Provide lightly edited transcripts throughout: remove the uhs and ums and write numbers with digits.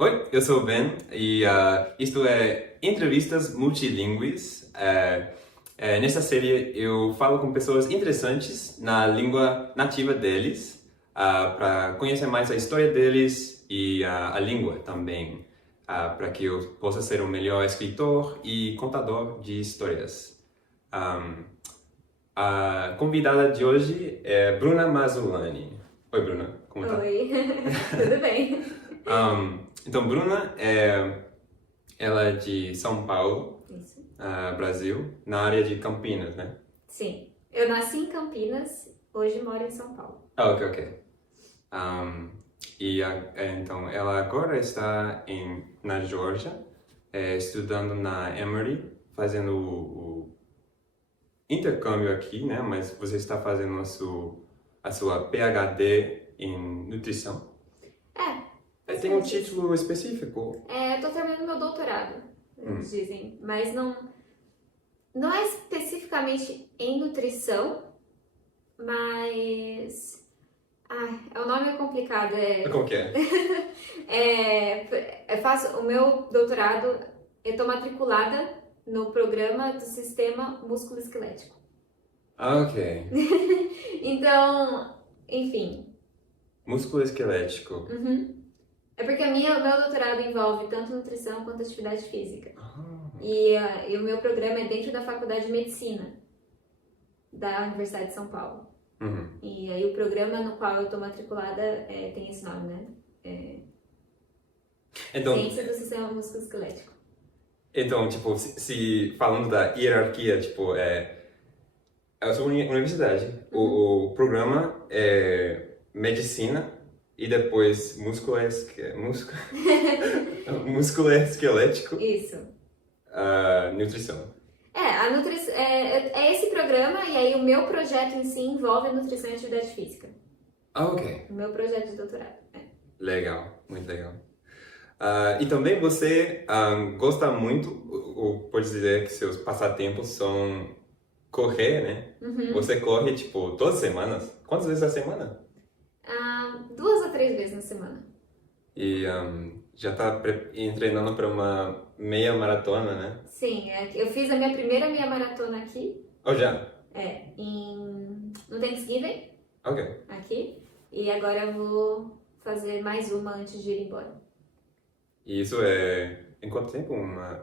Oi, eu sou o Ben e isto é Entrevistas Multilingües. Nessa série eu falo com pessoas interessantes na língua nativa deles, para conhecer mais a história deles e a língua também, para que eu possa ser um melhor escritor e contador de histórias. Um, a convidada de hoje é Bruna Mazzolani. Oi, Bruna, como tá? Oi, tudo bem? Então, Bruna, ela é de São Paulo, Isso. Brasil, na área de Campinas, né? Sim, eu nasci em Campinas, hoje moro em São Paulo. Ok. Então, ela agora está na Geórgia, estudando na Emory, fazendo o intercâmbio aqui, né? Mas você está fazendo a sua PhD em nutrição. Tem um título específico? Eu tô terminando meu doutorado, eles dizem, mas não é especificamente em nutrição, mas... o nome é complicado, Como que é? Eu faço o meu doutorado, eu tô matriculada no programa do sistema músculo-esquelético. Ok. Então, enfim. Músculo esquelético. É porque o meu doutorado envolve tanto nutrição quanto atividade física. Ah. E o meu programa é dentro da Faculdade de Medicina da Universidade de São Paulo. E aí o programa no qual eu estou matriculada tem esse nome, né? Então, Ciência do Sistema Musculoesquelético. então, tipo, se falando da hierarquia, tipo, a sua universidade, o programa é medicina e depois músculo esquelético, Isso. nutrição. É esse programa e aí o meu projeto em si envolve nutrição e atividade física. Ok. O meu projeto de doutorado. Legal, muito legal. E também você gosta muito, ou pode dizer que seus passatempos são correr, né? Você corre, tipo, todas as semanas? Quantas vezes a semana? 2 a 3 vezes na semana. E já tá treinando para uma meia maratona, né? Sim, eu fiz a minha primeira meia maratona aqui. Ou já? No Thanksgiving, Ok. aqui. E agora eu vou fazer mais uma antes de ir embora. E isso é em quanto tempo?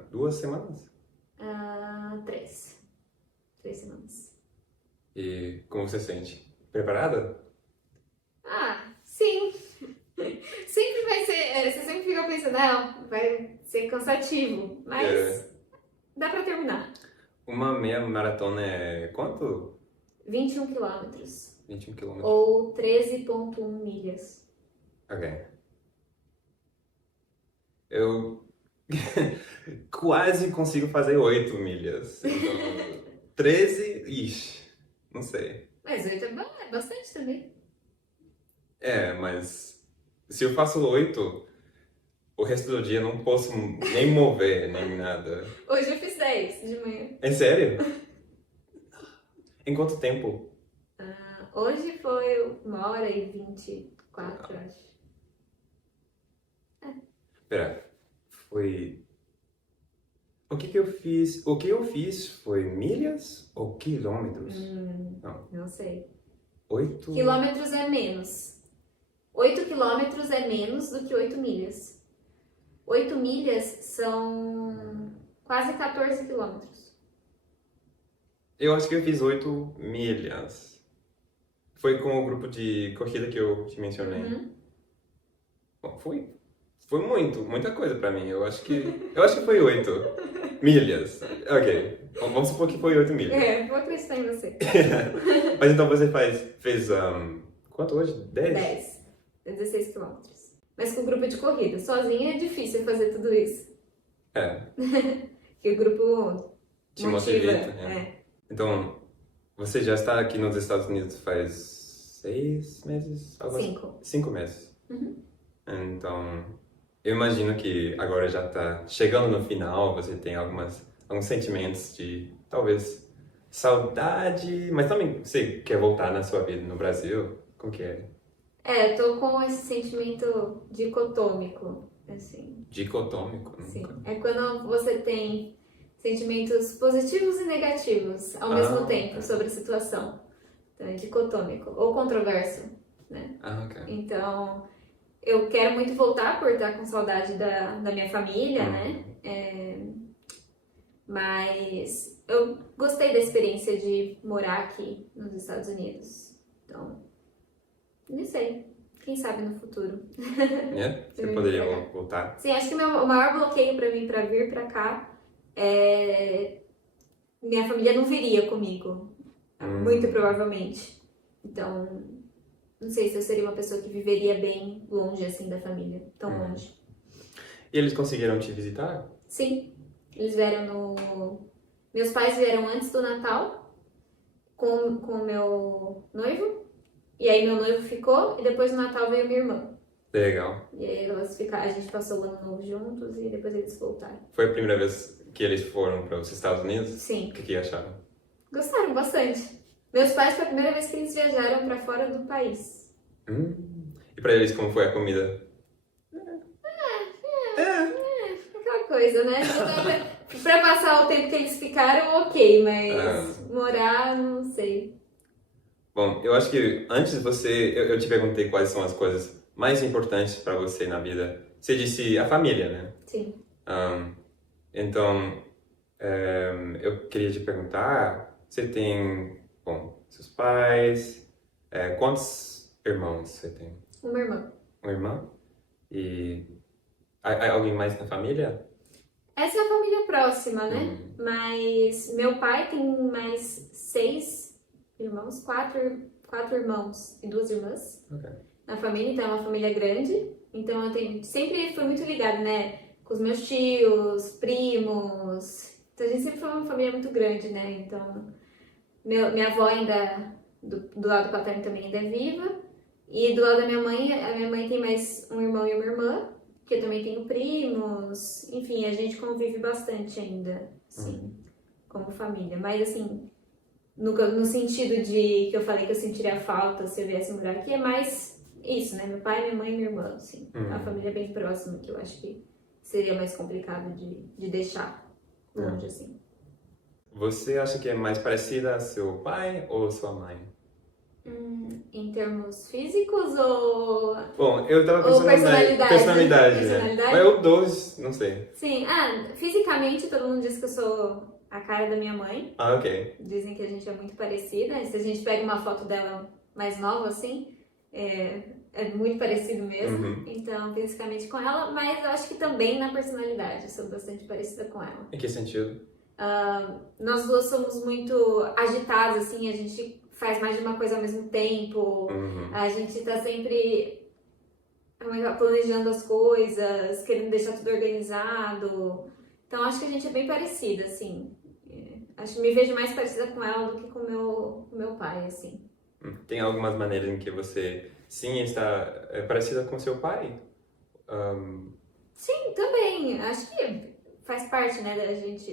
2 semanas? 3. 3 semanas. E como você se sente? Preparada? Sim. Sempre vai ser. Você sempre fica pensando, não, vai ser cansativo. Mas dá pra terminar. Uma meia maratona é quanto? 21 quilômetros. 21 quilômetros. Ou 13,1 milhas. Ok. Eu quase consigo fazer 8 milhas. Então, 13, ixi, não sei. Mas 8 é bastante também. Mas se eu faço 8, o resto do dia eu não posso nem mover, nem nada. Hoje eu fiz 10 de manhã. É sério? Em quanto tempo? Hoje foi 1h24, acho. Pera, foi... O que eu fiz? O que eu fiz foi milhas ou quilômetros? Não sei. 8... Quilômetros é menos. 8 quilômetros é menos do que 8 milhas. 8 milhas são quase 14 quilômetros. Eu acho que eu fiz 8 milhas. Foi com o grupo de corrida que eu te mencionei. Bom, foi muita coisa pra mim. Eu acho que foi 8 milhas. Ok, vamos supor que foi 8 milhas. Vou acreditar em você. Mas então você fez, quanto hoje? 10? 10. 16 quilômetros. Mas com grupo de corrida. Sozinha é difícil fazer tudo isso. Que o grupo Te motiva. motiva. Então, você já está aqui nos Estados Unidos faz 6 meses? 5. 5 meses. Então, eu imagino que agora já está chegando no final, você tem alguns sentimentos de, talvez, saudade, mas também você quer voltar na sua vida no Brasil? Como que é? Eu tô com esse sentimento dicotômico, assim. Dicotômico? Sim. É quando você tem sentimentos positivos e negativos ao mesmo tempo sobre a situação. Então, é dicotômico. Ou controverso, né? Ok. Então, eu quero muito voltar por estar com saudade da minha família, né? Mas eu gostei da experiência de morar aqui nos Estados Unidos. Então, não sei. Quem sabe no futuro. Você poderia voltar? Sim, acho que o maior bloqueio pra mim pra vir pra cá é... Minha família não viria comigo. Muito provavelmente. Então, não sei se eu seria uma pessoa que viveria bem longe, assim, da família. Tão longe. E eles conseguiram te visitar? Sim. Eles vieram no... Meus pais vieram antes do Natal com o meu noivo. E aí meu noivo ficou e depois do Natal veio minha irmã. Legal. E aí elas ficaram, a gente passou o ano novo juntos e depois eles voltaram. Foi a primeira vez que eles foram para os Estados Unidos? Sim. O que acharam? Gostaram bastante. Meus pais foi a primeira vez que eles viajaram para fora do país. E para eles como foi a comida? Aquela coisa, né? Pra passar o tempo que eles ficaram, ok, mas morar, não sei. Bom, eu acho que antes de eu te perguntei quais são as coisas mais importantes para você na vida. Você disse a família, né? Sim. Então, eu queria te perguntar, você tem, seus pais, quantos irmãos você tem? Uma irmã. Uma irmã? E há alguém mais na família? Essa é a família próxima, né? Mas meu pai tem mais 6 irmãos, quatro irmãos e 2 irmãs na família, então é uma família grande. Então eu sempre fui muito ligada, né? Com os meus tios, primos. Então a gente sempre foi uma família muito grande, né? Então minha avó ainda, do lado paterno também ainda é viva. E do lado da minha mãe, a minha mãe tem mais um irmão e uma irmã. Que eu também tenho primos, enfim, a gente convive bastante ainda, assim, como família. Mas, assim, no sentido de que eu falei que eu sentiria falta se eu viesse morar aqui, é mais isso, né? Meu pai, minha mãe e minha irmã, assim. A família é bem próxima, que eu acho que seria mais complicado de deixar longe, assim. Você acha que é mais parecida a seu pai ou sua mãe? Em termos físicos ou... Bom, eu tava pensando personalidade? Personalidade, Personalidade? né? Mas eu dois, não sei. Sim, fisicamente todo mundo diz que eu sou a cara da minha mãe. Ok. Dizem que a gente é muito parecida. E se a gente pega uma foto dela mais nova, assim, é muito parecido mesmo. Então, fisicamente com ela, mas eu acho que também na personalidade eu sou bastante parecida com ela. Em que sentido? Nós duas somos muito agitadas, assim, a gente faz mais de uma coisa ao mesmo tempo. A gente tá sempre planejando as coisas, querendo deixar tudo organizado. Então acho que a gente é bem parecida, assim. Acho que me vejo mais parecida com ela do que com o meu pai, assim. Tem algumas maneiras em que você, sim, está parecida com seu pai? Sim, também. Acho que faz parte, né,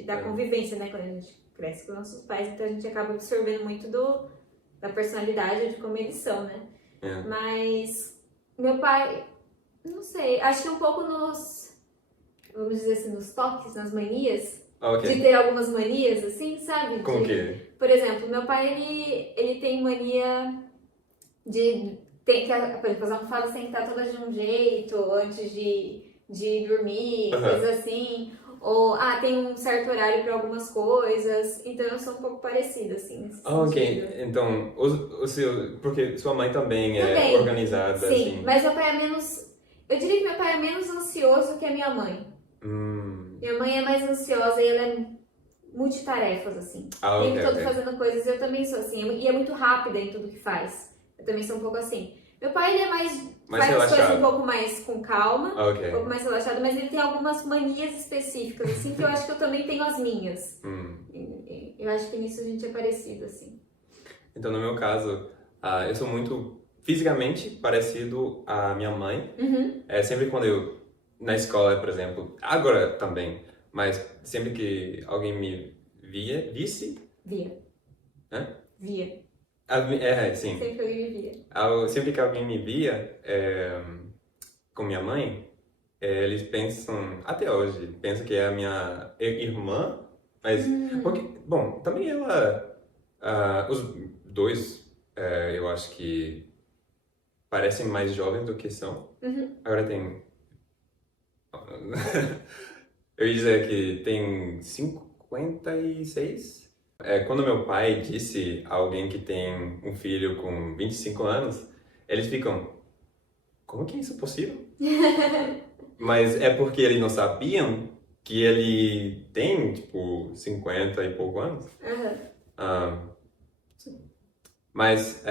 da convivência, né, quando a gente cresce com nossos pais. Então a gente acaba absorvendo muito da personalidade, de como eles são, né? Mas meu pai, não sei, acho que um pouco vamos dizer assim, nos toques, nas manias. De ter algumas manias, assim, sabe? Como que? Por exemplo, meu pai, ele tem mania de... por exemplo, as almofadas têm que estar todas de um jeito antes de dormir, coisas assim. Ou, tem um certo horário para algumas coisas. Então, eu sou um pouco parecida, assim, nesse sentido. Então, porque sua mãe também é organizada, sim, assim. mas meu pai é menos... Eu diria que meu pai é menos ansioso que a minha mãe. Minha mãe é mais ansiosa e ela é multitarefas, assim. O tempo todo fazendo coisas. Eu também sou assim. E é muito rápida em tudo que faz. Eu também sou um pouco assim. Meu pai, ele é mais faz relaxado. As coisas um pouco mais com calma. Um pouco mais relaxado. Mas ele tem algumas manias específicas, assim, que eu acho que eu também tenho as minhas. Eu acho que nisso a gente é parecido, assim. Então, no meu caso, eu sou muito fisicamente parecido à minha mãe. Sempre quando eu... Na escola, por exemplo, agora também, mas sempre que alguém me visse... Via. Hã? Via. Sim. Sempre que alguém me via. Sempre que alguém me via com minha mãe, eles pensam, até hoje, pensam que é a minha irmã, mas, porque, bom, também ela, os dois, eu acho que parecem mais jovens do que são. Agora tem, eu ia dizer que tem 56. Quando meu pai disse a alguém que tem um filho com 25 anos, eles ficam, como que é isso possível? Mas é porque eles não sabiam que ele tem, tipo, 50 e pouco anos. Ah, mas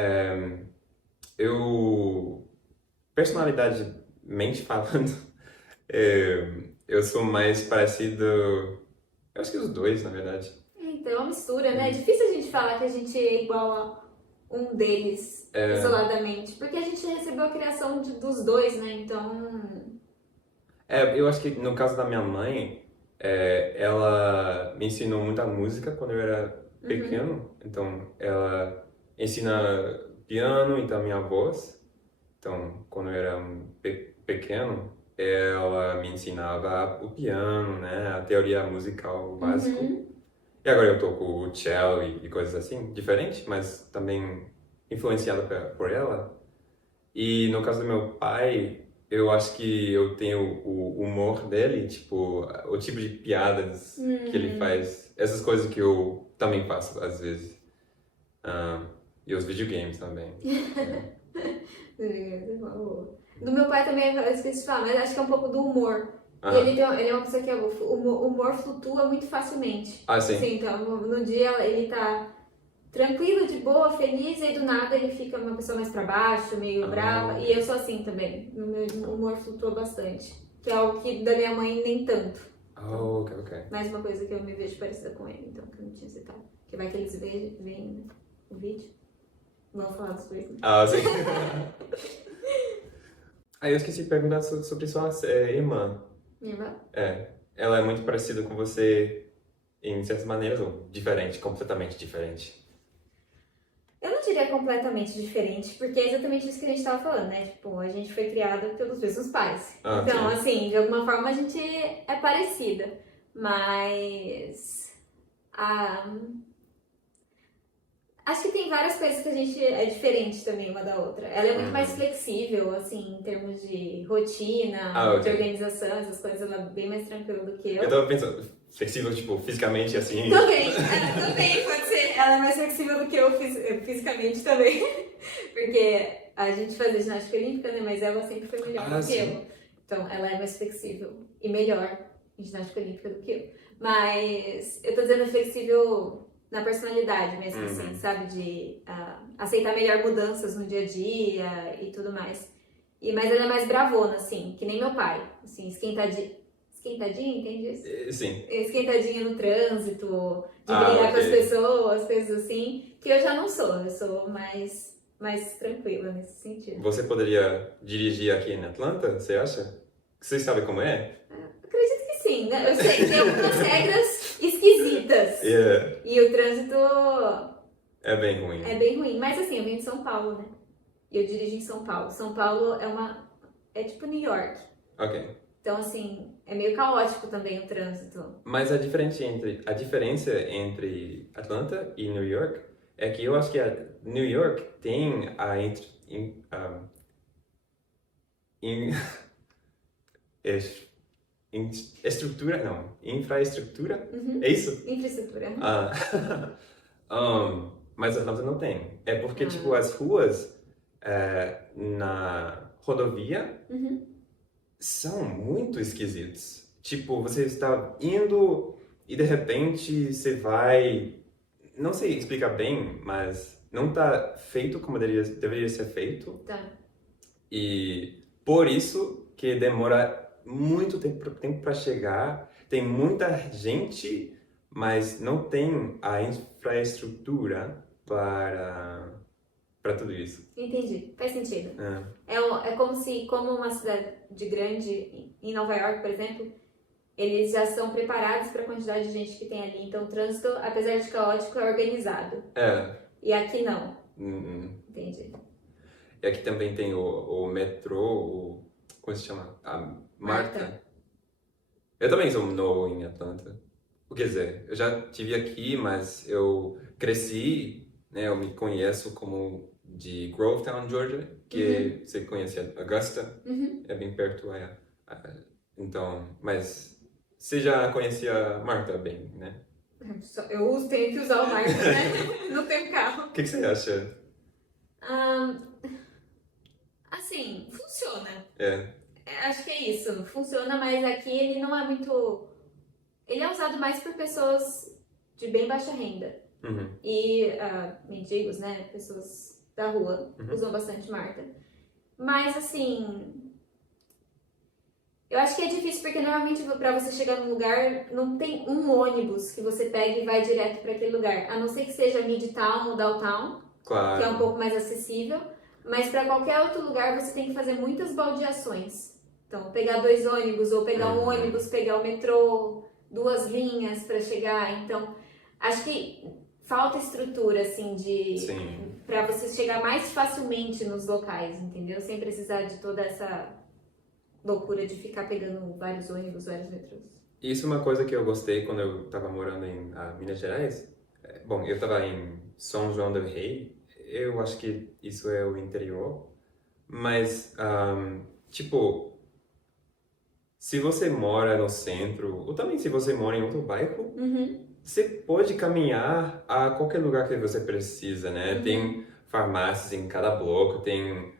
eu, personalidade falando, eu sou mais parecido, eu acho que os dois, na verdade. Então é uma mistura, né? É difícil a gente falar que a gente é igual a um deles isoladamente, porque a gente recebeu a criação dos dois, né? Então. Eu acho que no caso da minha mãe, ela me ensinou muita música quando eu era pequeno. Então, ela ensina piano, então minha voz. Então, quando eu era pequeno, ela me ensinava o piano, né? A teoria musical básica. E agora eu toco o cello e coisas assim, diferente, mas também influenciado por ela. E no caso do meu pai, eu acho que eu tenho o humor dele, tipo, o tipo de piadas que ele faz, essas coisas que eu também faço às vezes. E os videogames também. Do meu pai também, eu esqueci de falar, mas acho que é um pouco do humor. E ele é uma pessoa que o humor flutua muito facilmente. Ah, sim. Assim, então, no dia ele tá tranquilo, de boa, feliz, e aí do nada ele fica uma pessoa mais pra baixo, meio brava. E eu sou assim também. O meu humor flutua bastante. Que é algo que da minha mãe nem tanto. Ok. Mais uma coisa que eu me vejo parecida com ele, então, que eu não tinha citado. Que vai que eles veem o vídeo. Vamos falar dos dois, né? Sim. Eu esqueci de perguntar sobre sua irmã. Minha irmã? Ela é muito parecida com você em certas maneiras ou diferente, completamente diferente? Eu não diria completamente diferente, porque é exatamente isso que a gente tava falando, né? Tipo, a gente foi criada pelos mesmos pais. Então, sim. assim, de alguma forma a gente é parecida. Mas. Acho que tem várias coisas que a gente é diferente também uma da outra. Ela é muito mais flexível, assim, em termos de rotina, de organização, essas coisas, ela é bem mais tranquila do que eu. Eu tava pensando, flexível, tipo, fisicamente, assim... Também pode ser. Ela é mais flexível do que eu fisicamente também. Porque a gente fazia ginástica olímpica, né? Mas ela sempre foi melhor do que eu. Então, ela é mais flexível e melhor em ginástica olímpica do que eu. Mas eu tô dizendo flexível na personalidade mesmo, assim, sabe? De aceitar melhor mudanças no dia a dia e tudo mais. Mas ela é mais bravona, assim, que nem meu pai. Assim, esquentadinha, entende isso? Sim. Esquentadinha no trânsito, de brigar com as pessoas, coisas assim. Que eu já não sou, eu sou mais tranquila nesse sentido. Você poderia dirigir aqui em Atlanta, você acha? Você sabe como é? Acredito que sim, né? Eu sei que tem algumas regras esquisitas. E o trânsito... é bem ruim. É bem ruim. Mas assim, eu venho de São Paulo, né? E eu dirijo em São Paulo. São Paulo é tipo New York. Ok. Então, assim, é meio caótico também o trânsito. Mas a diferença entre Atlanta e New York é que eu acho que a New York tem infraestrutura? É isso? Infraestrutura. Mas Atlanta não tem. É porque, tipo, as ruas na rodovia são muito esquisitos. Tipo, você está indo e de repente você vai... Não sei explicar bem, mas não tá feito como deveria ser feito. Tá. E por isso que demora muito tempo para chegar. Tem muita gente, mas não tem a infraestrutura para tudo isso. Entendi, faz sentido. É como uma cidade grande, em Nova York, por exemplo, eles já são preparados para a quantidade de gente que tem ali. Então o trânsito, apesar de caótico, é organizado. E aqui não. Entendi. E aqui também tem o metrô, como se chama? Marta. Eu também sou novo em Atlanta. Quer dizer, eu já estive aqui, mas eu cresci, né? Eu me conheço como de Grovetown, Georgia, que você conhece Augusta, é bem perto. Então, mas você já conhecia a Marta bem, né? Tenho que usar o Marta, né? Não tenho carro. O que você acha? Assim, funciona. É. Acho que é isso. Funciona, mas aqui ele não é muito... Ele é usado mais por pessoas de bem baixa renda. E mendigos, né? Pessoas da rua usam bastante Marta. Mas, assim... Eu acho que é difícil porque normalmente pra você chegar num lugar não tem um ônibus que você pega e vai direto para aquele lugar. A não ser que seja Midtown ou Downtown, Claro. que é um pouco mais acessível. Mas para qualquer outro lugar você tem que fazer muitas baldeações. Então, pegar 2 ônibus ou pegar um ônibus, pegar o metrô, 2 linhas para chegar. Então, acho que falta estrutura, assim, para você chegar mais facilmente nos locais, entendeu? Sem precisar de toda essa loucura de ficar pegando vários ônibus, vários metrôs. Isso é uma coisa que eu gostei quando eu estava morando em Minas Gerais. Bom, eu estava em São João del Rei. Eu acho que isso é o interior. Mas, tipo, se você mora no centro, ou também se você mora em outro bairro, você pode caminhar a qualquer lugar que você precisa, né? Tem farmácias em cada bloco, tem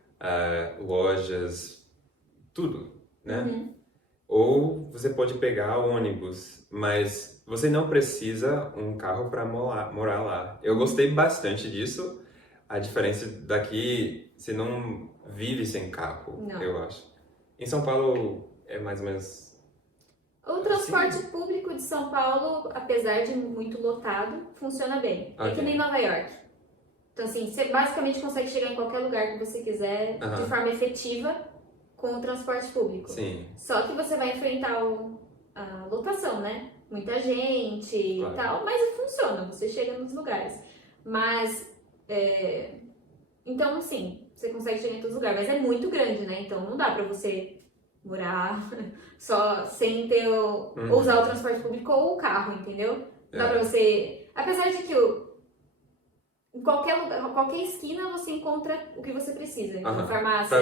lojas, tudo, né? Ou você pode pegar ônibus, mas você não precisa um carro para morar lá. Eu gostei bastante disso. A diferença daqui, você não vive sem carro, eu acho. Em São Paulo é mais ou menos... O transporte público de São Paulo, apesar de muito lotado, funciona bem. É que nem Nova York. Então, assim, você basicamente consegue chegar em qualquer lugar que você quiser de forma efetiva com o transporte público. Sim. Só que você vai enfrentar a lotação, né? Muita gente e tal, mas funciona, você chega nos lugares. Mas, então, assim, você consegue chegar em todos os lugares, mas é muito grande, né? Então, não dá pra você morar só sem ter usar o transporte público ou o carro, entendeu? Não dá pra você... Apesar de que em qualquer lugar, qualquer esquina você encontra o que você precisa. Então, farmácia,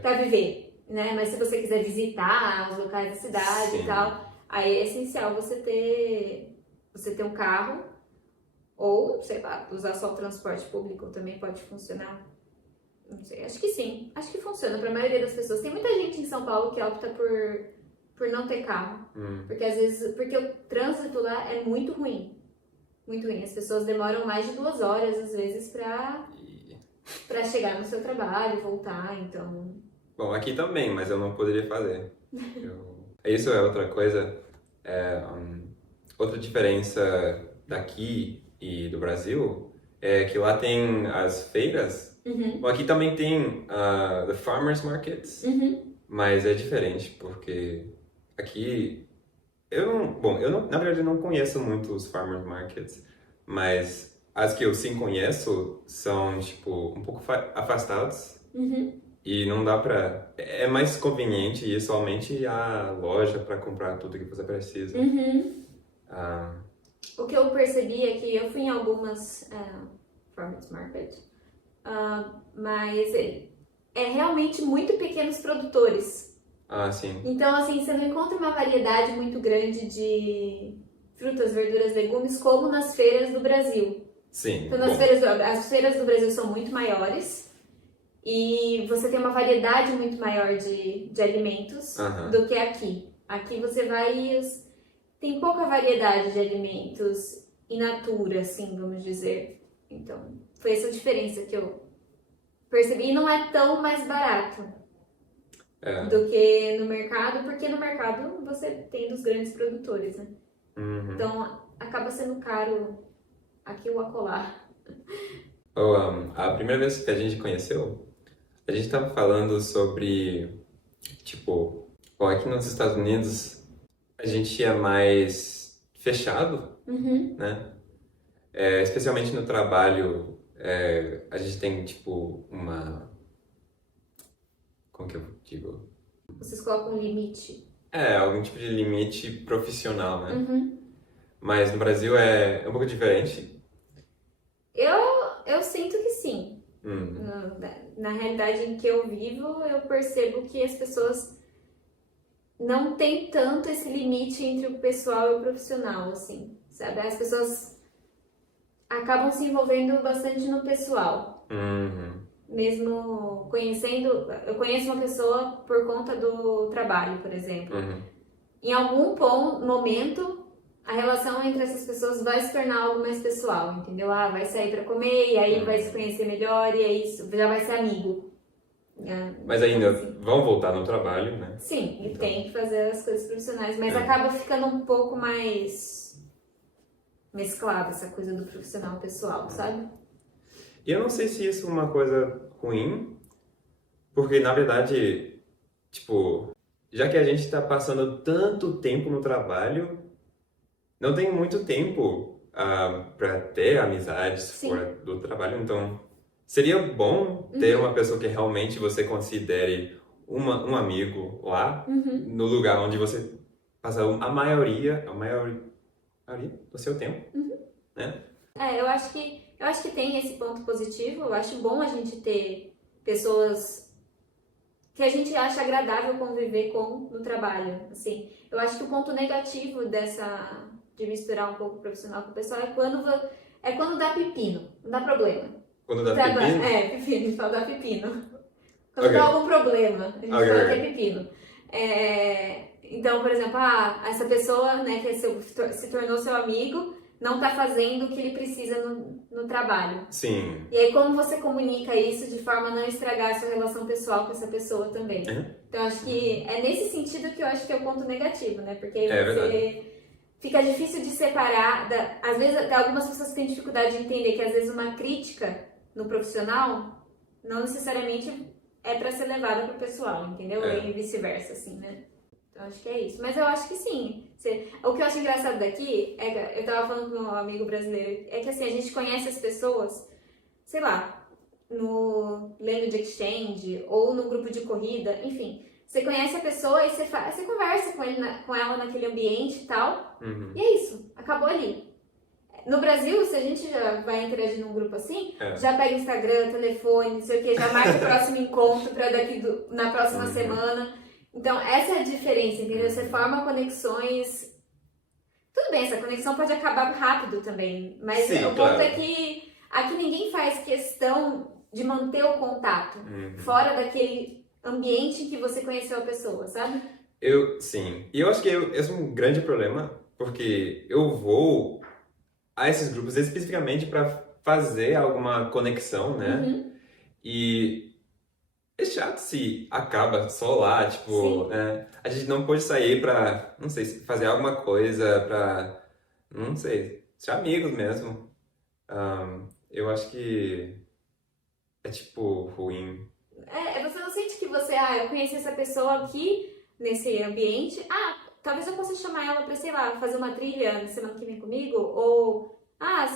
pra viver. Né? Mas se você quiser visitar os locais da cidade e tal, aí é essencial você ter um carro ou, sei lá, usar só o transporte público também pode funcionar. Não sei, acho que sim. Acho que funciona para a maioria das pessoas. Tem muita gente em São Paulo que opta por não ter carro. Porque às vezes, porque o trânsito lá é muito ruim. Muito ruim. As pessoas demoram mais de 2 horas, às vezes, para chegar no seu trabalho, voltar, então... Bom, aqui também, mas eu não poderia fazer. Isso é outra coisa. Outra diferença daqui e do Brasil é que lá tem as feiras. Bom, aqui também tem the farmers markets, mas é diferente porque aqui na verdade eu não conheço muito os farmers markets, mas as que eu sim conheço são tipo um pouco afastados. E não dá pra... É mais conveniente ir somente à loja pra comprar tudo que você precisa. O que eu percebi é que eu fui em algumas farmers market, mas é realmente muito pequenos produtores. Sim. Então, assim, você não encontra uma variedade muito grande de frutas, verduras, legumes, como nas feiras do Brasil. Sim. Então, as feiras do Brasil são muito maiores. E você tem uma variedade muito maior de alimentos do que aqui. Aqui você vai... Tem pouca variedade de alimentos in natura, assim, vamos dizer. Então, foi essa a diferença que eu percebi. E não é tão mais barato do que no mercado, porque no mercado você tem dos grandes produtores, né? Então, acaba sendo caro aqui ou acolá. A primeira vez que a gente conheceu, a gente estava falando sobre, tipo, aqui nos Estados Unidos a gente é mais fechado, né? Especialmente no trabalho, a gente tem, tipo, como que eu digo? Vocês colocam um limite? Algum tipo de limite profissional, né? Uhum. Mas no Brasil é um pouco diferente. Eu sinto que sim. Na realidade em que eu vivo, eu percebo que as pessoas não têm tanto esse limite entre o pessoal e o profissional, assim, sabe? As pessoas acabam se envolvendo bastante no pessoal. Mesmo conhecendo... Eu conheço uma pessoa por conta do trabalho, por exemplo. Em algum momento, a relação entre essas pessoas vai se tornar algo mais pessoal, entendeu? Vai sair pra comer, e aí vai se conhecer melhor, e aí já vai ser amigo. Mas ainda vão voltar no trabalho, né? Sim, e tem que fazer as coisas profissionais, mas acaba ficando um pouco mais mesclado essa coisa do profissional pessoal, sabe? E eu não sei se isso é uma coisa ruim, porque na verdade, tipo, já que a gente tá passando tanto tempo no trabalho, não tem muito tempo pra ter amizades fora do trabalho, então seria bom ter uma pessoa que realmente você considere um amigo lá, no lugar onde você passa a maioria do seu tempo, né? Eu acho que tem esse ponto positivo. Eu acho bom a gente ter pessoas que a gente acha agradável conviver com no trabalho, assim. Eu acho que o ponto negativo de misturar um pouco o profissional com o pessoal é quando dá pepino, não dá problema. Quando dá pepino? Pepino, a gente fala dá pepino. Quando dá algum problema, a gente fala que é pepino. Então, por exemplo, essa pessoa, né, que se tornou seu amigo, não tá fazendo o que ele precisa no trabalho. Sim. E aí, como você comunica isso de forma a não estragar a sua relação pessoal com essa pessoa também? Então, acho que é nesse sentido que eu acho que é o ponto negativo, né? Porque aí fica difícil de separar. Às vezes, algumas pessoas têm dificuldade de entender que, às vezes, uma crítica no profissional não necessariamente é para ser levada pro pessoal, entendeu? E vice-versa, assim, né? Então, acho que é isso. Mas eu acho que sim. O que eu acho engraçado daqui é que eu tava falando com um amigo brasileiro, é que assim, a gente conhece as pessoas, sei lá, no Language Exchange ou no grupo de corrida, enfim. Você conhece a pessoa e você conversa com ela naquele ambiente e tal. E é isso. Acabou ali. No Brasil, se a gente já vai interagir num grupo assim, já pega Instagram, telefone, não sei o que, já marca o próximo encontro para na próxima semana. Então, essa é a diferença, entendeu? Você forma conexões. Tudo bem, essa conexão pode acabar rápido também, mas o ponto é que aqui ninguém faz questão de manter o contato fora daquele ambiente em que você conheceu a pessoa, sabe? Sim. E eu acho que esse é um grande problema, porque eu vou a esses grupos especificamente para fazer alguma conexão, né? E é chato se acaba só lá, tipo, né? A gente não pode sair pra, não sei, fazer alguma coisa pra, não sei, ser amigos mesmo. Eu acho que é, tipo, ruim. Você não sente que eu conheci essa pessoa aqui, nesse ambiente, talvez eu possa chamar ela pra, sei lá, fazer uma trilha na semana que vem comigo, ou,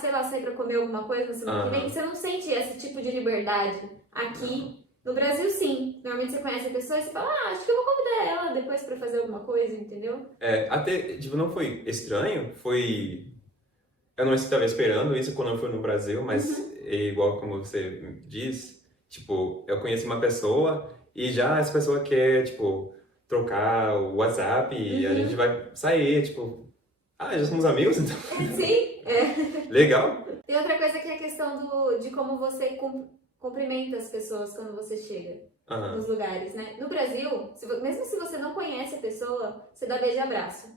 sei lá, sair pra comer alguma coisa na semana que vem. Você não sente esse tipo de liberdade aqui. No Brasil, sim. Normalmente você conhece a pessoa e você fala, acho que eu vou convidar ela depois pra fazer alguma coisa, entendeu? Até, tipo, não foi estranho, foi... Eu não estava esperando isso quando eu fui no Brasil, mas é igual como você diz, tipo, eu conheci uma pessoa e já essa pessoa quer, tipo, trocar o WhatsApp e a gente vai sair, tipo, já somos amigos, então... Sim, Legal. Tem outra coisa que é a questão de como você cumprimenta as pessoas quando você chega nos lugares, né? No Brasil, mesmo se você não conhece a pessoa, você dá beijo e abraço.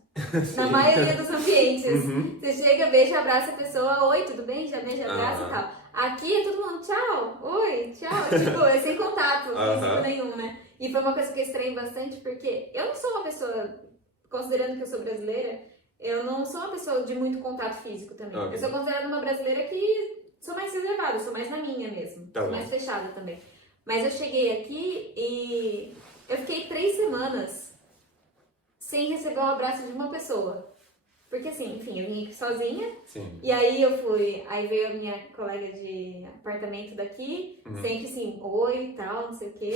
Na maioria dos ambientes. Você chega, beija, abraça a pessoa, oi, tudo bem? Já beija, abraça e tal. Aqui é todo mundo, tchau, oi, tchau. Tipo, é sem contato físico nenhum, né? E foi uma coisa que eu estranhei bastante, porque eu não sou uma pessoa, considerando que eu sou brasileira, eu não sou uma pessoa de muito contato físico também. Eu sou considerada uma brasileira que sou mais reservada, sou mais na minha mesmo. Sou mais fechada também. Mas eu cheguei aqui e eu fiquei 3 semanas sem receber o abraço de uma pessoa. Porque assim, enfim, eu vim aqui sozinha. Sim. E aí aí veio a minha colega de apartamento daqui, sempre assim, oi e tal, não sei o quê,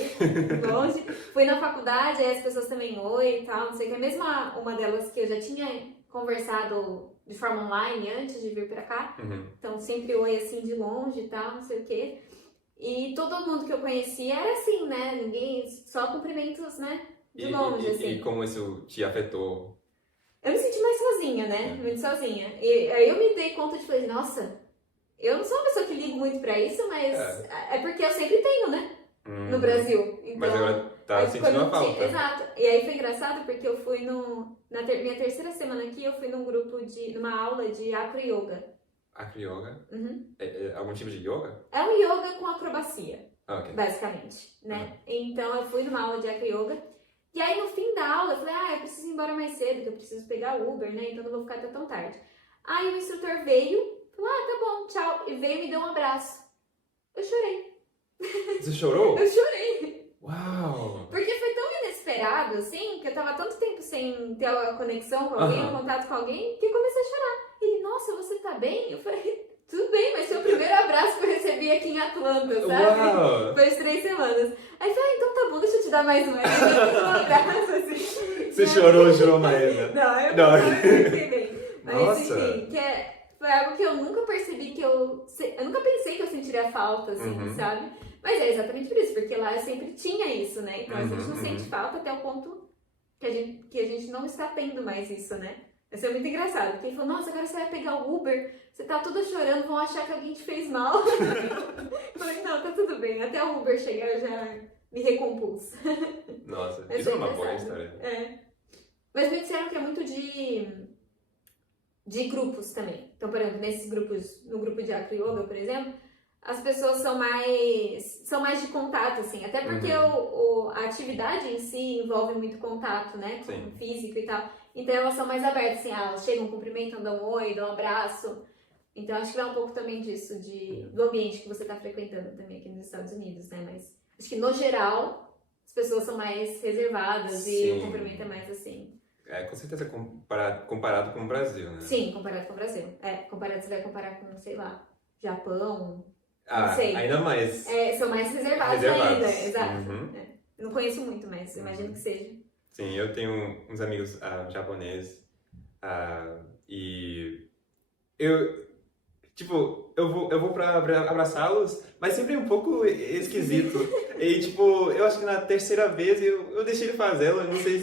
longe. Fui na faculdade, aí as pessoas também oi e tal, não sei o quê. Mesmo uma delas que eu já tinha conversado de forma online antes de vir pra cá. Então sempre oi assim de longe e tal, não sei o quê. E todo mundo que eu conhecia era assim, né? Ninguém, só cumprimentos, né? De longe, assim. E como isso te afetou? Eu me senti mais sozinha, né? Muito sozinha. E aí eu me dei conta de, falei, nossa, eu não sou uma pessoa que ligo muito pra isso, mas é porque eu sempre tenho, né? No Brasil. Então, mas agora tá sentindo a falta. Exato. E aí foi engraçado porque eu fui na minha terceira semana aqui, eu fui numa aula de acro yoga. Acro yoga? É algum tipo de yoga? É um yoga com acrobacia, Okay. basicamente, né? Então eu fui numa aula de acro yoga. E aí no fim da aula eu falei, eu preciso ir embora mais cedo, que eu preciso pegar o Uber, né? Então não vou ficar até tão tarde. Aí o instrutor veio, falou, tá bom, tchau. E veio e me deu um abraço. Eu chorei. Você chorou? Eu chorei. Uau! Porque foi tão inesperado, assim, que eu tava tanto tempo sem ter a conexão com alguém, um contato com alguém, que eu comecei a chorar. Ele, nossa, você tá bem? Eu falei, tudo bem, mas foi o primeiro abraço que eu recebi aqui em Atlanta, sabe? Uau! Faz 3 semanas. Aí eu falei, então tá bom, deixa eu te dar mais um. Aí eu dei um abraço, assim. Você chorou mais, né? Não, eu fiquei bem. Mas Nossa. enfim, foi algo que eu nunca percebi eu nunca pensei que eu sentiria falta, assim, sabe? Mas é exatamente por isso, porque lá eu sempre tinha isso, né? Então a gente não sente falta até o ponto que a gente não está tendo mais isso, né? Isso é muito engraçado, porque ele falou, nossa, agora você vai pegar o Uber, você tá toda chorando, vão achar que alguém te fez mal. Eu falei, não, tá tudo bem, até o Uber chegar eu já me recompus. Nossa, Mas isso é foi uma boa engraçado. história. Mas me disseram que é muito de grupos também. Então, por exemplo, no grupo de acro yoga, por exemplo, as pessoas são mais de contato, assim. Até porque a atividade em si envolve muito contato, né? Com físico e tal. Então, elas são mais abertas, assim. Elas chegam, cumprimentam, dão um oi, dão um abraço. Então, acho que vai um pouco também disso, do ambiente que você está frequentando também aqui nos Estados Unidos, né? Mas acho que, no geral, as pessoas são mais reservadas e o cumprimento é mais assim. Com certeza comparado com o Brasil, né? Sim, comparado com o Brasil. Você vai comparar com, sei lá, Japão, não sei. Ainda mais. São mais reservados ainda, exato. Eu não conheço muito, mas imagino que seja. Sim, eu tenho uns amigos japoneses e eu vou pra abraçá-los, mas sempre é um pouco esquisito. E eu acho que na terceira vez eu deixei de fazê-lo, não sei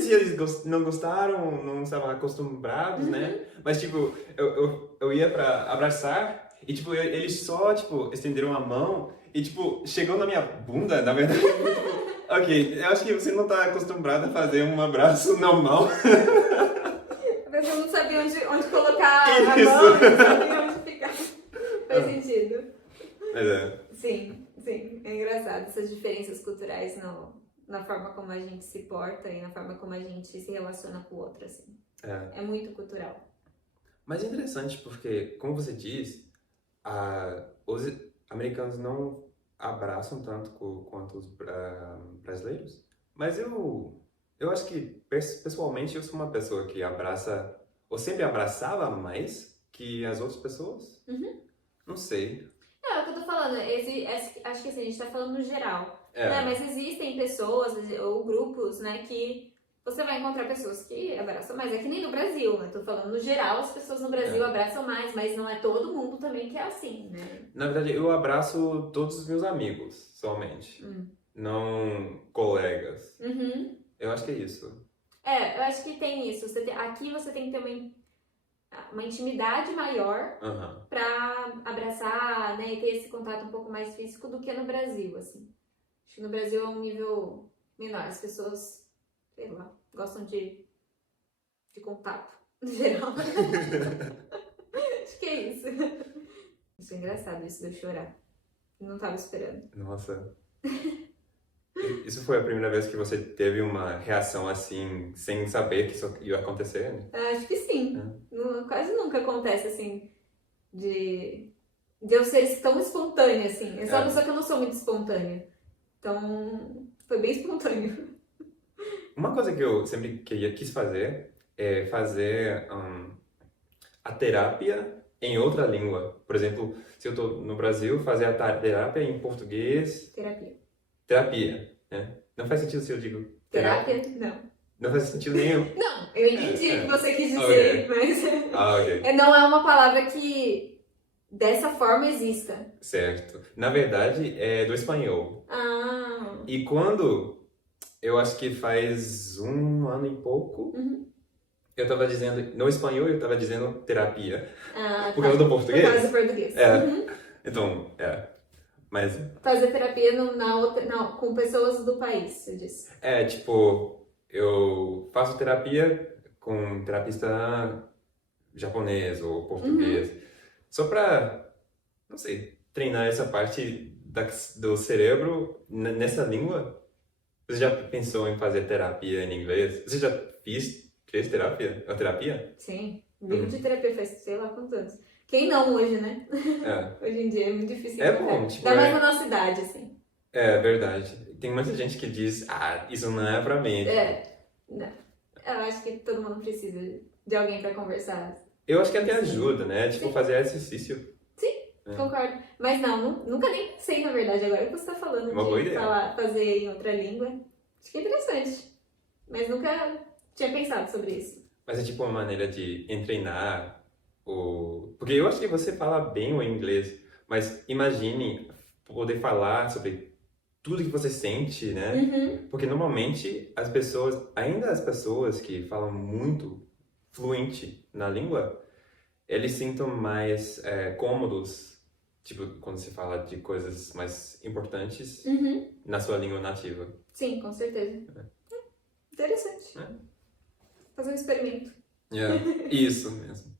se eles não gostaram, não estavam acostumbrados, né? Mas eu ia pra abraçar e eles só estenderam a mão e chegou na minha bunda, na verdade. Ok, eu acho que você não tá acostumado a fazer um abraço normal. A pessoa não sabia onde colocar a mão, não sabia onde ficar. Faz sentido. Mas Sim. É engraçado essas diferenças culturais na forma como a gente se porta e na forma como a gente se relaciona com o outro, assim. É muito cultural. Mas é interessante porque, como você diz, os americanos não abraçam tanto quanto os brasileiros. Mas eu acho que, pessoalmente, eu sou uma pessoa que abraça, ou sempre abraçava mais que as outras pessoas. Não sei. É o que eu tô falando, acho que assim, a gente tá falando no geral, né? Mas existem pessoas ou grupos, né, que você vai encontrar pessoas que abraçam mais. É que nem no Brasil, né? Tô falando no geral, as pessoas no Brasil abraçam mais, mas não é todo mundo também que é assim, né? Na verdade, eu abraço todos os meus amigos, somente. Não colegas. Eu acho que é isso. Eu acho que tem isso. Aqui você tem que ter uma intimidade maior pra abraçar, né, e ter esse contato um pouco mais físico do que no Brasil, assim. Acho que no Brasil é um nível menor. As pessoas, sei lá, gostam de contato, no geral. Acho que é isso. Isso é engraçado, isso de eu chorar. Não tava esperando. Nossa. Isso foi a primeira vez que você teve uma reação assim, sem saber que isso ia acontecer? Né? Acho que sim. Quase nunca acontece assim, de eu ser tão espontânea, assim. Eu sou uma pessoa que eu não sou muito espontânea. Então, foi bem espontâneo. Uma coisa que eu sempre quis fazer fazer a terapia em outra língua. Por exemplo, se eu estou no Brasil, fazer a terapia em português. Terapia, né? Não faz sentido se eu digo Terapia? Não. Não faz sentido nenhum. Não, eu entendi o que você quis dizer, mas ok. não é uma palavra que dessa forma exista. Certo. Na verdade, é do espanhol. Ah. E quando, eu acho que faz 1 ano e pouco, eu estava dizendo, no espanhol eu estava dizendo terapia. Por causa do português? Por causa do português. Então, mas... Fazer terapia com pessoas do país, você disse. Tipo, eu faço terapia com um terapista japonês ou português. Só pra, não sei, treinar essa parte do cérebro nessa língua. Você já pensou em fazer terapia em inglês? Você já fez terapia? A terapia? Sim. Livro de terapia faz sei lá quantos anos. Quem não hoje, né? Hoje em dia é muito difícil encontrar. Bom, tipo, ainda mais na nossa idade, assim. É verdade. Tem muita gente que diz, isso não é pra mim. Não. Eu acho que todo mundo precisa de alguém pra conversar. Eu acho que até ajuda, né? Tipo, fazer exercício. Sim, concordo. Mas nunca nem pensei, na verdade, agora que você tá falando de fazer em outra língua. Acho que é interessante. Mas nunca tinha pensado sobre isso. Mas é tipo uma maneira de treinar Porque eu acho que você fala bem o inglês, mas imagine poder falar sobre tudo que você sente, né? Porque normalmente as pessoas que falam muito fluente na língua, eles se sentem mais cômodos, tipo, quando se fala de coisas mais importantes na sua língua nativa. Sim, com certeza. Interessante. Fazer um experimento. Isso mesmo.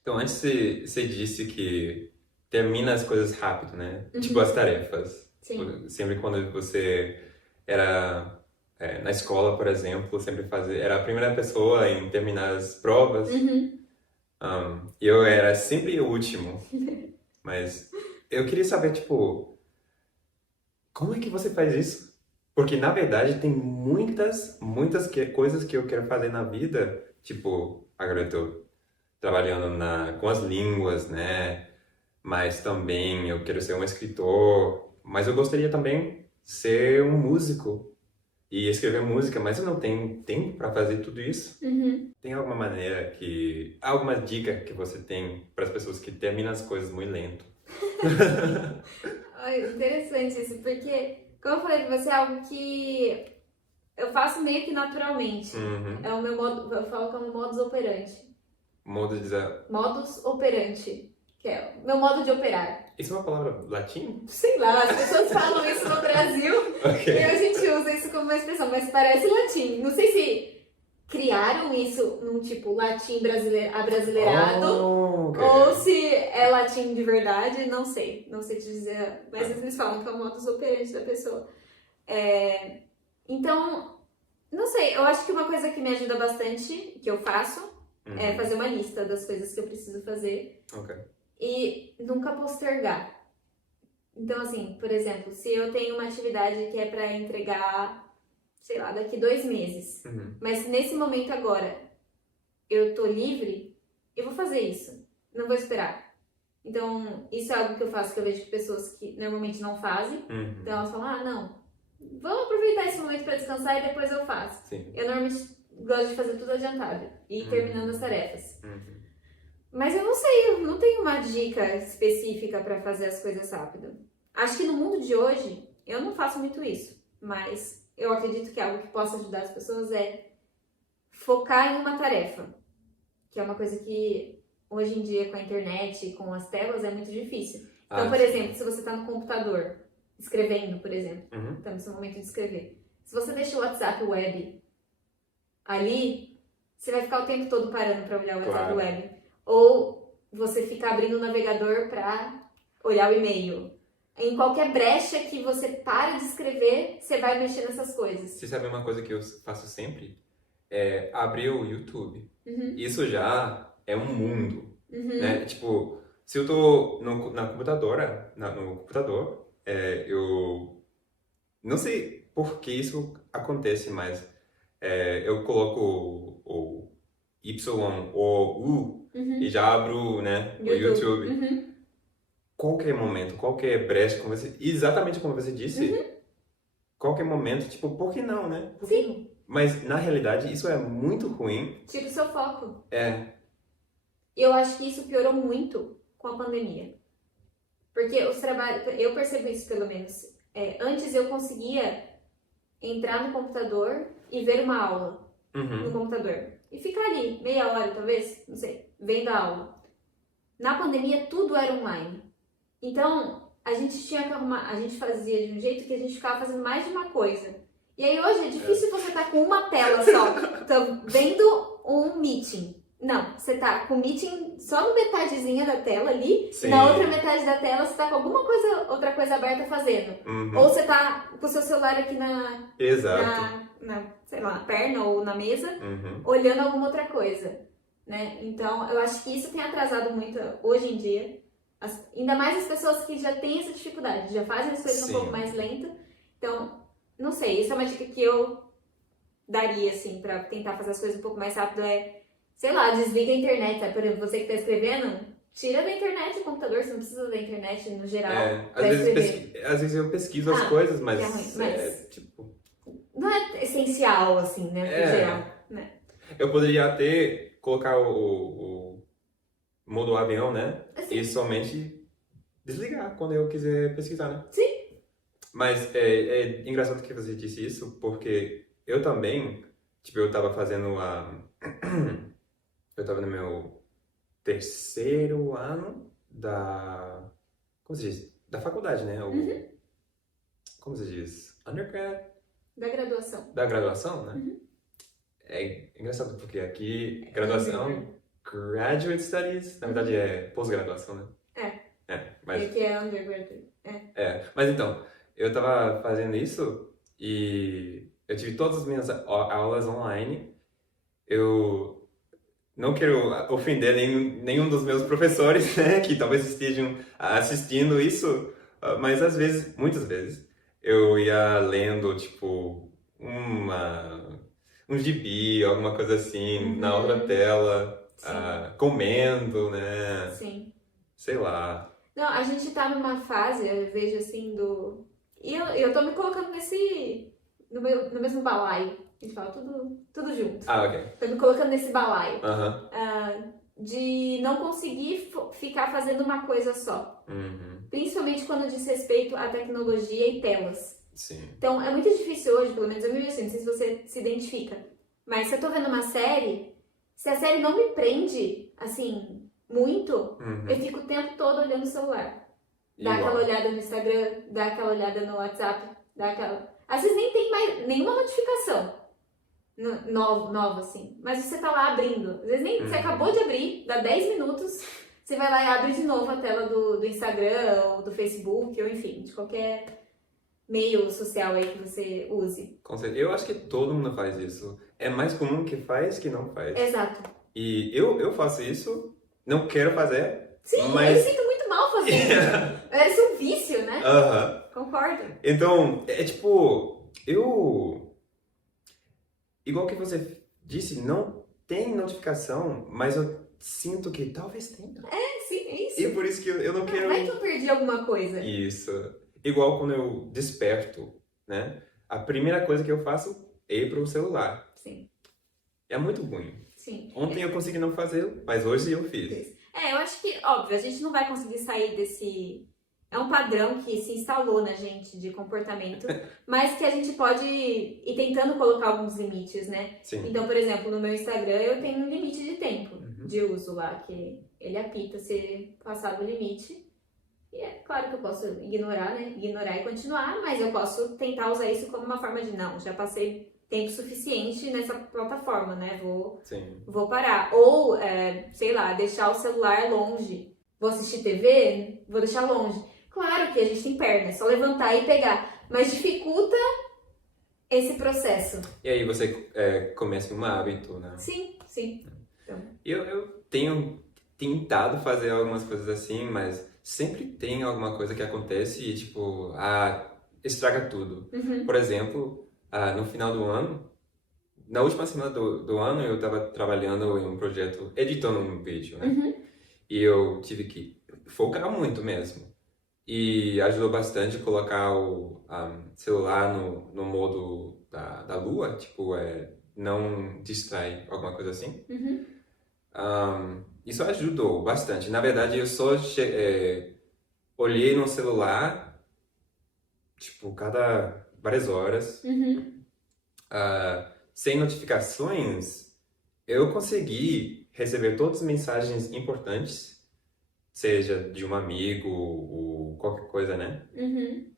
Então, antes você disse que termina as coisas rápido, né? Tipo as tarefas. Sim. Sempre quando você era na escola, por exemplo, era a primeira pessoa em terminar as provas. Eu era sempre o último. Mas eu queria saber, tipo, como é que você faz isso? Porque, na verdade, tem muitas coisas que eu quero fazer na vida. Tipo, agora eu tô trabalhando com as línguas, né? Mas também eu quero ser um escritor. Mas eu gostaria também de ser um músico e escrever música, mas eu não tenho tempo para fazer tudo isso. Tem alguma maneira alguma dica que você tem para as pessoas que terminam as coisas muito lento? Interessante isso, porque, como eu falei pra você, é algo que eu faço meio que naturalmente. É o meu modo, eu falo que é o meu modus operandi. Modus operandi, que é o meu modo de operar. Isso é uma palavra latim? Sei lá, as pessoas falam isso no Brasil e a gente usa isso como uma expressão, mas parece latim. Não sei se criaram isso num tipo latim abrasileirado ou se é latim de verdade, não sei te dizer, mas eles falam que é o modus operandi da pessoa. Então, não sei, eu acho que uma coisa que me ajuda bastante, que eu faço, é fazer uma lista das coisas que eu preciso fazer e nunca postergar. Então, assim, por exemplo, se eu tenho uma atividade que é pra entregar, sei lá, daqui 2 meses, mas nesse momento agora eu tô livre, eu vou fazer isso, não vou esperar. Então, isso é algo que eu faço, que eu vejo pessoas que normalmente não fazem, então elas falam, não, vamos aproveitar esse momento pra descansar e depois eu faço. Sim. Eu normalmente gosto de fazer tudo adiantado e ir terminando as tarefas. Mas eu não sei, eu não tenho uma dica específica pra fazer as coisas rápido. Acho que no mundo de hoje, eu não faço muito isso, mas eu acredito que algo que possa ajudar as pessoas é focar em uma tarefa, que é uma coisa que hoje em dia com a internet e com as telas é muito difícil. Então, por exemplo, se você está no computador, escrevendo, por exemplo, está no seu momento de escrever, se você deixa o WhatsApp web ali, você vai ficar o tempo todo parando para olhar o WhatsApp web. Ou você fica abrindo o navegador para olhar o e-mail. Em qualquer brecha que você pare de escrever, você vai mexer nessas coisas. Você sabe uma coisa que eu faço sempre? É abrir o YouTube. Isso já é um mundo, né? Tipo, se eu tô no computador, eu não sei por que isso acontece, mas eu coloco o Y ou U e já abro, né, o YouTube. Qualquer momento, qualquer brecha, exatamente como você disse, qualquer momento, tipo, por que não, né? Sim. Mas, na realidade, isso é muito ruim. Tira o seu foco. Eu acho que isso piorou muito com a pandemia. Porque os trabalhos, eu percebo isso pelo menos. Antes eu conseguia entrar no computador e ver uma aula no computador. E ficar ali, meia hora talvez, não sei, vendo a aula. Na pandemia tudo era online. Então, a gente tinha que arrumar, a gente fazia de um jeito que a gente ficava fazendo mais de uma coisa. E aí hoje é difícil você estar com uma tela só, vendo um meeting. Não, você tá com o meeting só no metadezinha da tela ali, e na outra metade da tela você tá com alguma coisa, outra coisa aberta fazendo. Ou você tá com o seu celular aqui sei lá, na perna ou na mesa, olhando alguma outra coisa, né? Então, eu acho que isso tem atrasado muito hoje em dia. Ainda mais as pessoas que já têm essa dificuldade, já fazem as coisas um pouco mais lento. Então, não sei, isso é uma dica que eu daria, assim, pra tentar fazer as coisas um pouco mais rápido, sei lá, desliga a internet, sabe? Por exemplo, você que tá escrevendo, tira da internet o computador, você não precisa da internet no geral às vezes eu pesquiso as coisas, mas, tipo... Não é essencial, assim, né, no geral, né? Eu poderia até colocar o modo avião, né? E somente desligar quando eu quiser pesquisar, né? Sim. Mas é engraçado que você disse isso, porque eu também, tipo, eu tava fazendo eu tava no meu 3º ano como se diz? Da faculdade, né? Como se diz? Undergrad? Da graduação. Da graduação, né? É engraçado, porque aqui, graduação, graduate studies, na verdade é pós-graduação, né? Mas... Aqui é undergraduate. Mas então, eu tava fazendo isso e eu tive todas as minhas aulas online. Eu não quero ofender nenhum dos meus professores, né, que talvez estejam assistindo isso, mas às vezes, muitas vezes, eu ia lendo, tipo, um gibi, alguma coisa assim, na outra tela, comendo, né? Sim. Sei lá. Não, a gente tá numa fase, eu vejo assim, E eu tô me colocando no mesmo balaio. A gente fala tudo junto. Ok. Tô me colocando nesse balaio. De não conseguir ficar fazendo uma coisa só. Principalmente quando diz respeito à tecnologia e telas. Sim. Então, é muito difícil hoje, pelo menos eu me vejo assim, não sei se você se identifica. Mas se eu tô vendo uma série, se a série não me prende, assim, muito, eu fico o tempo todo olhando o celular. Dá aquela olhada no Instagram, dá aquela olhada no WhatsApp, Às vezes nem tem mais nenhuma notificação nova, assim. Mas você tá lá abrindo. Às vezes você acabou de abrir, dá 10 minutos, você vai lá e abre de novo a tela do Instagram, ou do Facebook, ou enfim, de qualquer meio social aí que você use. Com certeza. Eu acho que todo mundo faz isso. É mais comum que faz que não faz. Exato. E eu faço isso, não quero fazer. Sim, mas... eu sinto muito mal fazer isso. Parece um vício, né? Concordo. Então, tipo, igual que você disse, não tem notificação, mas eu sinto que talvez tenha. Sim, é isso. E por isso que eu não quero... Vai que eu perdi alguma coisa. Isso. Igual quando eu desperto, né? A primeira coisa que eu faço é ir pro celular. Sim. É muito ruim. Sim. Ontem eu consegui não fazer, mas hoje eu fiz. Eu acho que, óbvio, a gente não vai conseguir sair desse... É um padrão que se instalou na gente de comportamento, mas que a gente pode ir tentando colocar alguns limites, né? Sim. Então, por exemplo, no meu Instagram eu tenho um limite de tempo de uso lá, que ele apita se passar do limite. E é claro que eu posso ignorar, né? Ignorar e continuar, mas eu posso tentar usar isso como uma forma de, não, já passei tempo suficiente nessa plataforma, né? Vou parar. Ou, sei lá, deixar o celular longe. Vou assistir TV? Vou deixar longe. Claro que a gente tem perna, é só levantar e pegar. Mas dificulta esse processo. E aí você começa um hábito, né? Sim. Então... Eu tenho tentado fazer algumas coisas assim, mas sempre tem alguma coisa que acontece e, tipo, estraga tudo. Por exemplo, no final do ano, na última semana do ano eu estava trabalhando em um projeto, editando um vídeo, né? E eu tive que focar muito mesmo. E ajudou bastante colocar o celular no modo da lua, tipo, não distrai, alguma coisa assim. Isso ajudou bastante. Na verdade, eu só olhei no celular, tipo, cada várias horas. Sem notificações, eu consegui receber todas as mensagens importantes, seja de um amigo ou qualquer coisa, né?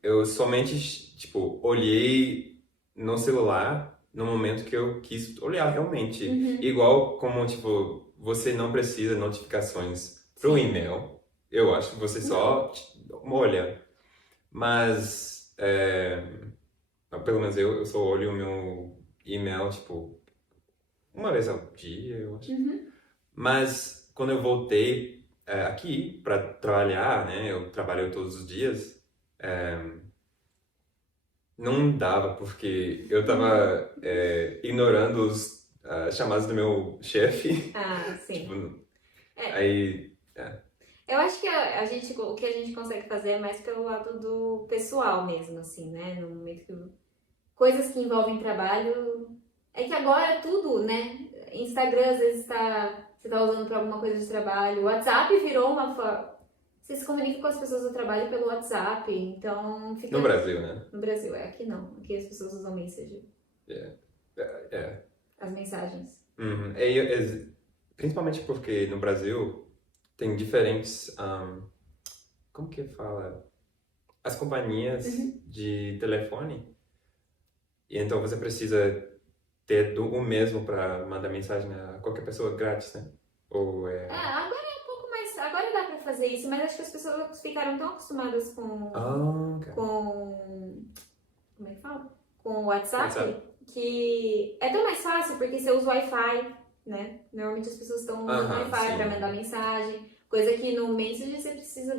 Eu somente, tipo, olhei no celular no momento que eu quis olhar realmente. Igual como, tipo, você não precisa de notificações pro e-mail. Eu acho que você só olha. Mas, pelo menos eu só olho o meu e-mail, tipo, uma vez ao dia, eu acho. Mas quando eu voltei aqui para trabalhar, né? Eu trabalho todos os dias. Não dava, porque eu tava ignorando os chamados do meu chefe. Sim. Tipo, É. aí... Eu acho que o que a gente consegue fazer é mais pelo lado do pessoal mesmo, assim, né? No momento que... Coisas que envolvem trabalho... É que agora tudo, né? Instagram, às vezes, você tá usando pra alguma coisa de trabalho. O WhatsApp virou uma forma... Você se comunica com as pessoas do trabalho pelo WhatsApp, então fica... No Brasil, né? No Brasil, aqui não. Aqui as pessoas usam Messenger. As mensagens. Principalmente porque no Brasil tem diferentes... como que fala? As companhias de telefone. E então você precisa ter o mesmo para mandar mensagem a qualquer pessoa grátis, né? Agora é um pouco mais... Agora dá pra fazer isso, mas acho que as pessoas ficaram tão acostumadas com... Como é que fala? Com o WhatsApp, que é tão mais fácil porque você usa o Wi-Fi, né? Normalmente as pessoas estão usando o Wi-Fi para mandar mensagem, coisa que no Messenger você precisa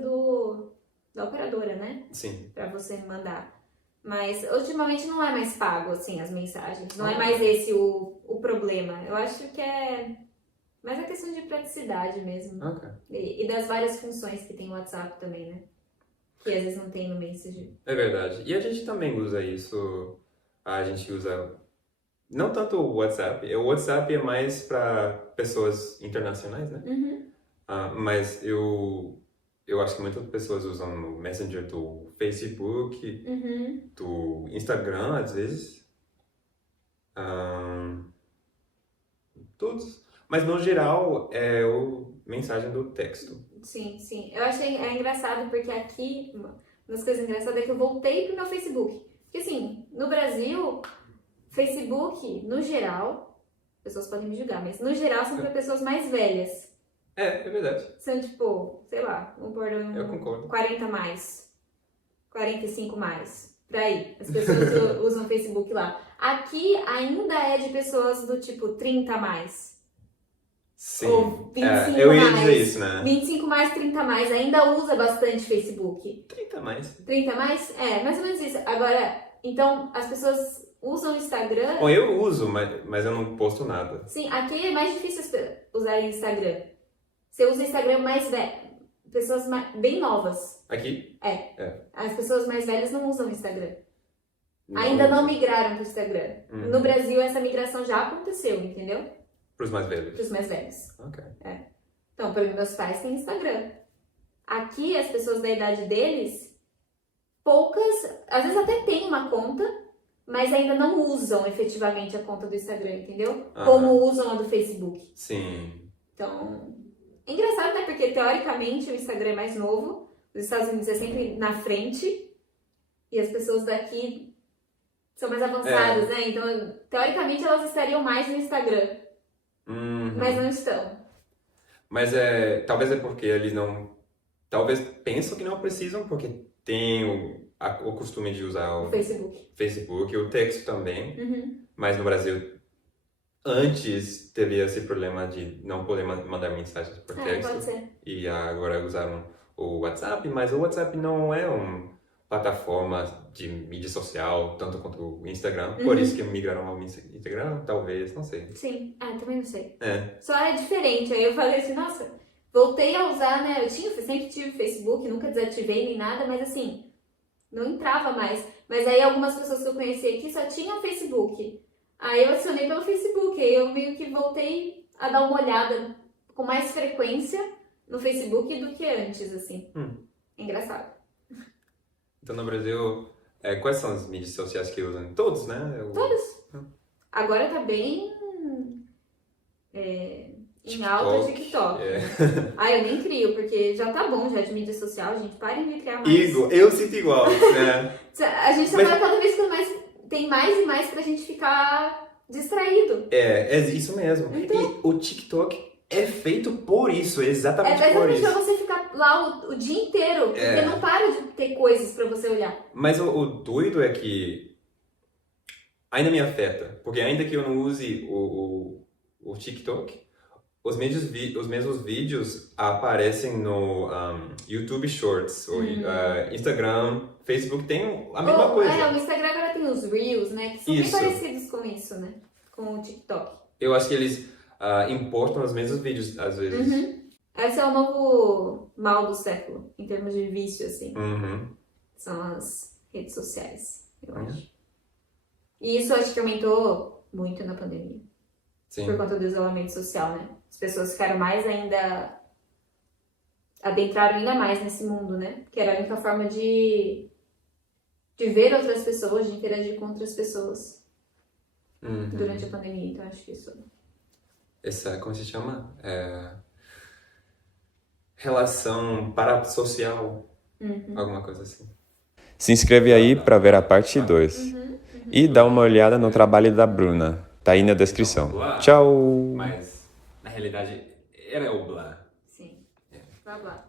da operadora, né? Sim. Para você mandar. Mas ultimamente não é mais pago, assim, as mensagens. Não é mais esse o problema. Eu acho que é mais a questão de praticidade mesmo. E das várias funções que tem o WhatsApp também, né? Que às vezes não tem no Messenger. É verdade. E a gente também usa isso. A gente usa... Não tanto o WhatsApp. O WhatsApp é mais para pessoas internacionais, né? Mas eu acho que muitas pessoas usam o Messenger do Facebook, do Instagram, às vezes. Todos. Mas, no geral, é o mensagem do texto. Sim, sim. Eu achei engraçado porque aqui, uma das coisas engraçadas é que eu voltei pro meu Facebook. Porque assim, no Brasil, Facebook, no geral, pessoas podem me julgar, mas no geral são para pessoas mais velhas. É verdade. São tipo, sei lá, vamos pôr Eu concordo. 40 mais, 45 mais, por aí. As pessoas usam Facebook lá. Aqui ainda é de pessoas do tipo 30 mais. Sim. Ou 25 eu ia mais. dizer isso, né? 25 mais, 30 mais. Ainda usa bastante Facebook. 30 mais. 30 mais? É, mais ou menos isso. Agora, então, as pessoas usam o Instagram... Bom, eu uso, mas eu não posto nada. Sim, aqui é mais difícil usar o Instagram. Você usa o Instagram mais velho. Pessoas bem novas. Aqui? As pessoas mais velhas não usam o Instagram. Não. Ainda não migraram pro Instagram. No Brasil, essa migração já aconteceu, entendeu? Pros mais velhos. Pros mais velhos. Ok. Então, por exemplo, meus pais têm Instagram. Aqui, as pessoas da idade deles, poucas, às vezes até têm uma conta, mas ainda não usam efetivamente a conta do Instagram, entendeu? Como usam a do Facebook. Sim. Então, é engraçado, né? Porque, teoricamente, o Instagram é mais novo. Os Estados Unidos é sempre na frente. E as pessoas daqui são mais avançadas, né? Então, teoricamente, elas estariam mais no Instagram. Mas não estão. Mas talvez é porque eles não... Talvez pensam que não precisam, porque tem o costume de usar o Facebook, o texto também. Mas no Brasil, antes teve esse problema de não poder mandar mensagens por texto. Pode ser. E agora usaram o WhatsApp, mas o WhatsApp não é uma plataforma de mídia social, tanto quanto o Instagram. Por isso que migraram ao Instagram, talvez, não sei. Sim, também não sei. É. Só é diferente, aí eu falei assim, nossa, voltei a usar, né, eu sempre tive Facebook, nunca desativei nem nada, mas assim, não entrava mais. Mas aí algumas pessoas que eu conheci aqui só tinham Facebook. Aí eu adicionei pelo Facebook, aí eu meio que voltei a dar uma olhada com mais frequência no Facebook do que antes, assim. Engraçado. Então no Brasil, quais são as mídias sociais que usam? Todos, né? Todos. Agora tá bem em alta o TikTok. Eu nem crio, porque já tá bom já de mídia social, gente. Parem de criar mais. Eu sinto igual, né? A gente tá cada vez que tem mais e mais pra gente ficar distraído. É isso mesmo. Então, e o TikTok é feito por isso, exatamente por isso. pra você ficar lá o dia inteiro, porque não para de ter coisas pra você olhar. Mas o doido é que ainda me afeta, porque ainda que eu não use o TikTok, os mesmos vídeos aparecem no YouTube Shorts, ou Instagram, Facebook, tem a mesma coisa. O Instagram agora tem os Reels, né, que são bem parecidos com isso, né, com o TikTok. Eu acho que eles importam os mesmos vídeos, às vezes. Esse é o novo mal do século, em termos de vício, assim. São as redes sociais, eu acho. E isso acho que aumentou muito na pandemia. Sim. Por conta do isolamento social, né? As pessoas ficaram mais ainda... adentraram ainda mais nesse mundo, né? Que era a única forma de ver outras pessoas, de interagir com outras pessoas durante a pandemia. Então, acho que isso... Essa, como se chama? Relação parasocial, alguma coisa assim. Se inscreve aí para ver a parte 2. E dá uma olhada no trabalho da Bruna. Tá aí na descrição. Tchau! Mas, na realidade, era o Blá. Sim. Blá, blá.